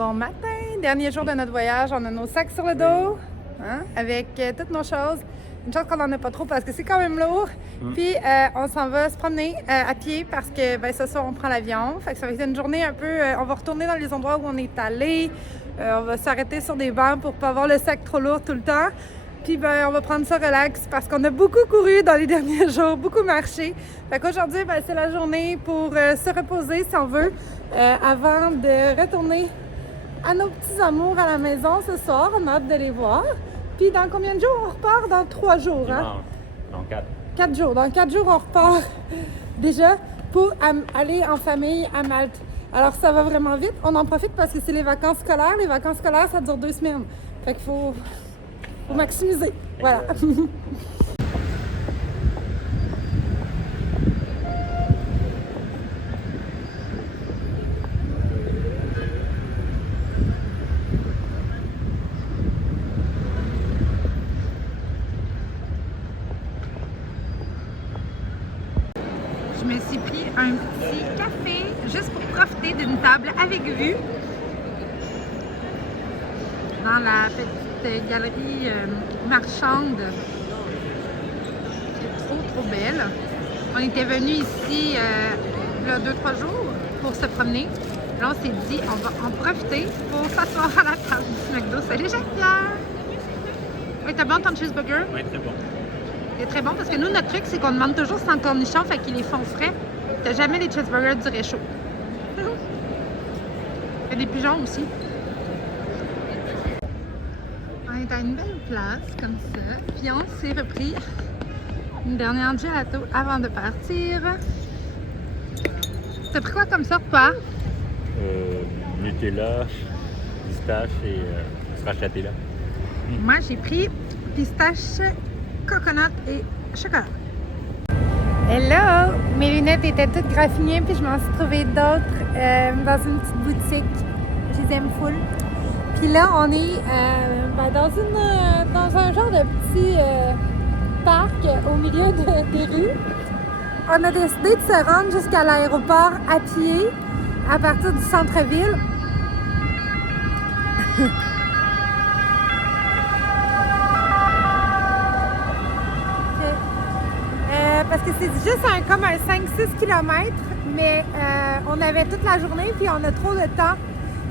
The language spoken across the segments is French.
Bon matin, dernier jour de notre voyage, on a nos sacs sur le dos, hein, avec toutes nos choses. Une chose qu'on n'en a pas trop parce que c'est quand même lourd. Puis on s'en va se promener à pied parce que ce soir on prend l'avion. Fait que ça va être une journée un peu. On va retourner dans les endroits où on est allé. On va s'arrêter sur des bancs pour pas avoir le sac trop lourd tout le temps. Puis on va prendre ça relax parce qu'on a beaucoup couru dans les derniers jours, beaucoup marché. Fait qu'aujourd'hui, c'est la journée pour se reposer si on veut, avant de retourner à nos petits amours à la maison ce soir. On a hâte de les voir. Puis dans combien de jours on repart? Dans 3 jours, hein? Non, 4. 4 jours. Dans 4 jours, on repart déjà pour aller en famille à Malte. Alors ça va vraiment vite. On en profite parce que c'est les vacances scolaires. Les vacances scolaires, ça dure 2 semaines. Fait qu'il faut maximiser. Voilà. Je me suis pris un petit café juste pour profiter d'une table avec vue dans la petite galerie marchande. C'est trop belle. On était venu ici il y a 2-3 jours pour se promener. Là, on s'est dit, on va en profiter pour s'asseoir à la table du McDo. Salut Jacques-Pierre! Oui, t'as bon ton cheeseburger? Oui, très bon. C'est très bon parce que nous, notre truc, c'est qu'on demande toujours sans cornichons, fait qu'ils les font frais. T'as jamais les cheeseburgers du réchaud. Il y a des pigeons aussi. On est à une belle place comme ça. Puis on s'est repris une dernière gelato avant de partir. T'as pris quoi comme sorte, toi? Nutella, pistache et stracciatella. Moi, j'ai pris pistache, coconut et chocolat. Hello! Mes lunettes étaient toutes graffinées, puis je m'en suis trouvé d'autres dans une petite boutique. Je les aime full. Puis là, on est dans un genre de petit parc au milieu des rues. On a décidé de se rendre jusqu'à l'aéroport à pied à partir du centre-ville. Parce que c'est juste comme un 5-6 km, mais on avait toute la journée, puis on a trop de temps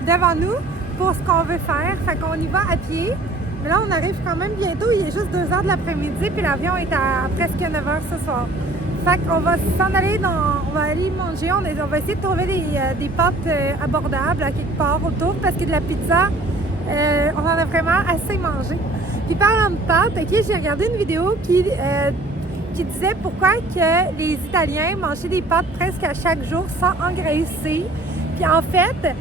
devant nous pour ce qu'on veut faire. Fait qu'on y va à pied. Mais là, on arrive quand même bientôt. Il est juste 2h de l'après-midi, puis l'avion est à presque 9h ce soir. Fait qu'on va s'en aller on va aller manger. On va essayer de trouver des pâtes abordables à quelque part autour, parce que de la pizza, on en a vraiment assez mangé. Puis parlant de pâtes, j'ai regardé une vidéo qui disait pourquoi que les Italiens mangeaient des pâtes presque à chaque jour sans engraisser. Puis en fait,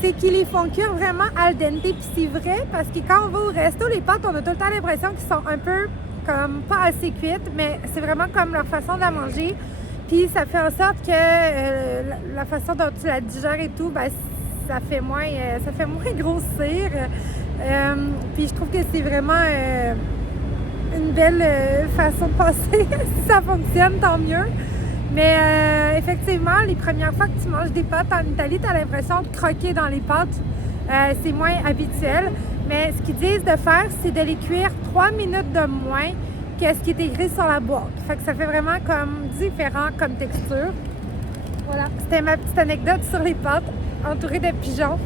c'est qu'ils les font cuire vraiment al dente. Puis c'est vrai parce que quand on va au resto, les pâtes, on a tout le temps l'impression qu'ils sont un peu comme pas assez cuites, mais c'est vraiment comme leur façon de la manger. Puis ça fait en sorte que la façon dont tu la digères et tout, ça fait moins grossir. Puis je trouve que c'est vraiment une belle façon de passer. Si ça fonctionne, tant mieux. Mais effectivement, les premières fois que tu manges des pâtes en Italie, tu as l'impression de croquer dans les pâtes. C'est moins habituel. Mais ce qu'ils disent de faire, c'est de les cuire 3 minutes de moins que ce qui est écrit sur la boîte. Fait que ça fait vraiment comme différent comme texture. Voilà, c'était ma petite anecdote sur les pâtes entourées de pigeons.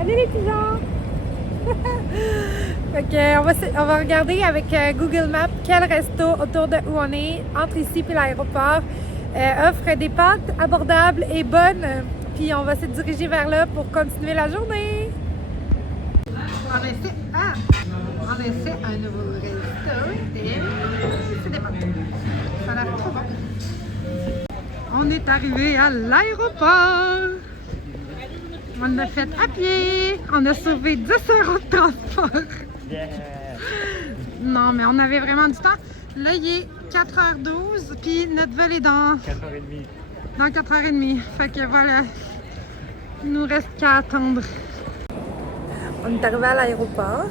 Allez les pigeons! Fait que, on va regarder avec Google Maps quel resto autour de où on est, entre ici et l'aéroport, offre des pâtes abordables et bonnes. Puis on va se diriger vers là pour continuer la journée. On essaie un nouveau resto. C'est des pâtes. Ça a l'air trop bon. On est arrivé à l'aéroport. On l'a fait à pied. On a sauvé 10 € de transport. Yeah. Non, mais on avait vraiment du temps. Là, il est 4h12, puis notre vol est dans 4h30. Dans 4h30. Fait que voilà, il nous reste qu'à attendre. On est arrivé à l'aéroport.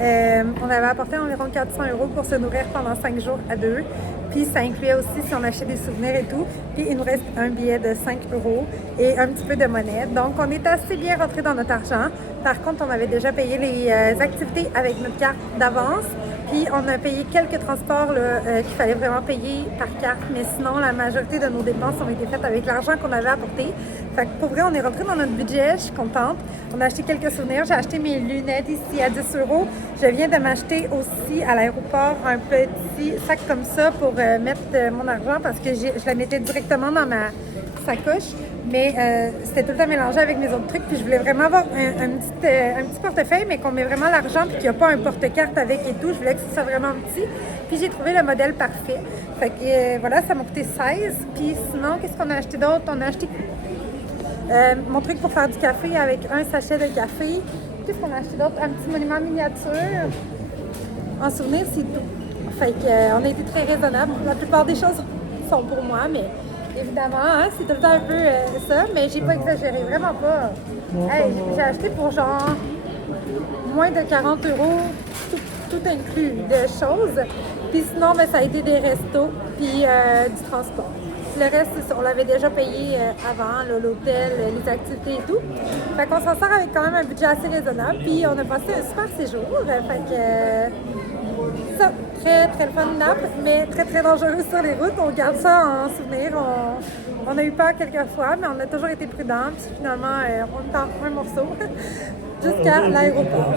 On avait apporté environ 400 € pour se nourrir pendant 5 jours à deux. Puis ça incluait aussi si on achetait des souvenirs et tout. Puis il nous reste un billet de 5 € et un petit peu de monnaie. Donc on est assez bien rentré dans notre argent. Par contre, on avait déjà payé les activités avec notre carte d'avance. Puis on a payé quelques transports qu'il fallait vraiment payer par carte. Mais sinon, la majorité de nos dépenses ont été faites avec l'argent qu'on avait apporté. Fait que pour vrai, on est rentré dans notre budget. Je suis contente. On a acheté quelques souvenirs. J'ai acheté mes lunettes ici à 10 €. Je viens de m'acheter aussi à l'aéroport un petit sac comme ça pour mettre mon argent parce que je la mettais directement dans ma sacoche. Mais c'était tout le temps mélangé avec mes autres trucs. Puis je voulais vraiment avoir un petit portefeuille, mais qu'on met vraiment l'argent puis qu'il n'y a pas un porte-carte avec et tout. Je voulais que ce soit vraiment petit. Puis j'ai trouvé le modèle parfait. Fait que voilà, ça m'a coûté 16. Puis sinon, qu'est-ce qu'on a acheté d'autre? On a acheté mon truc pour faire du café avec un sachet de café. Qu'est-ce qu'on a acheté d'autre? Un petit monument miniature. En souvenir, c'est tout. Fait qu'on a été très raisonnable. La plupart des choses sont pour moi, mais évidemment, hein, c'est tout le temps un peu ça. Mais j'ai pas exagéré, vraiment pas. Hey, j'ai acheté pour genre moins de 40 €, tout inclus de choses. Puis sinon, ben, ça a été des restos, puis du transport. Le reste, on l'avait déjà payé avant, l'hôtel, les activités et tout. Fait qu'on s'en sort avec quand même un budget assez raisonnable. Puis on a passé un super séjour. Fait que ça, très très le fun de Naples, mais très très dangereux sur les routes. On garde ça en souvenir. On a eu peur quelques fois, mais on a toujours été prudents. Puis finalement, on est en un morceau jusqu'à l'aéroport.